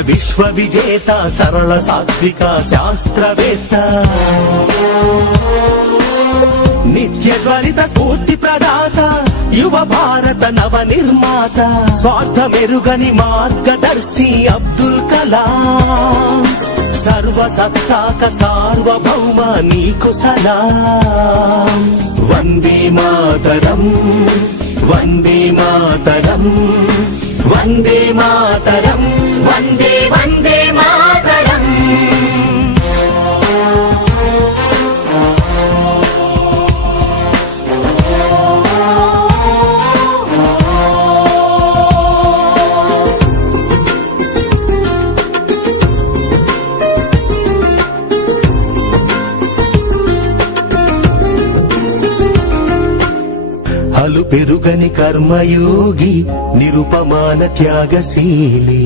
విశ్వ విజేత సరళ సాత్విక శాస్త్రవేత్త నిత్య జ్వలిత స్ఫూర్తి ప్రదాత యువ భారత నవ నిర్మాత స్వార్థమెరుగని మార్గదర్శి అబ్దుల్ కలాం సర్వసత్తాక సార్వభౌమ నీకు సలాం వందే మాతరం వందే మాతరం వందే మాతరం వందే వందే మాతరం హలు పెరుగని కర్మయోగి నిరుపమాన త్యాగశీలి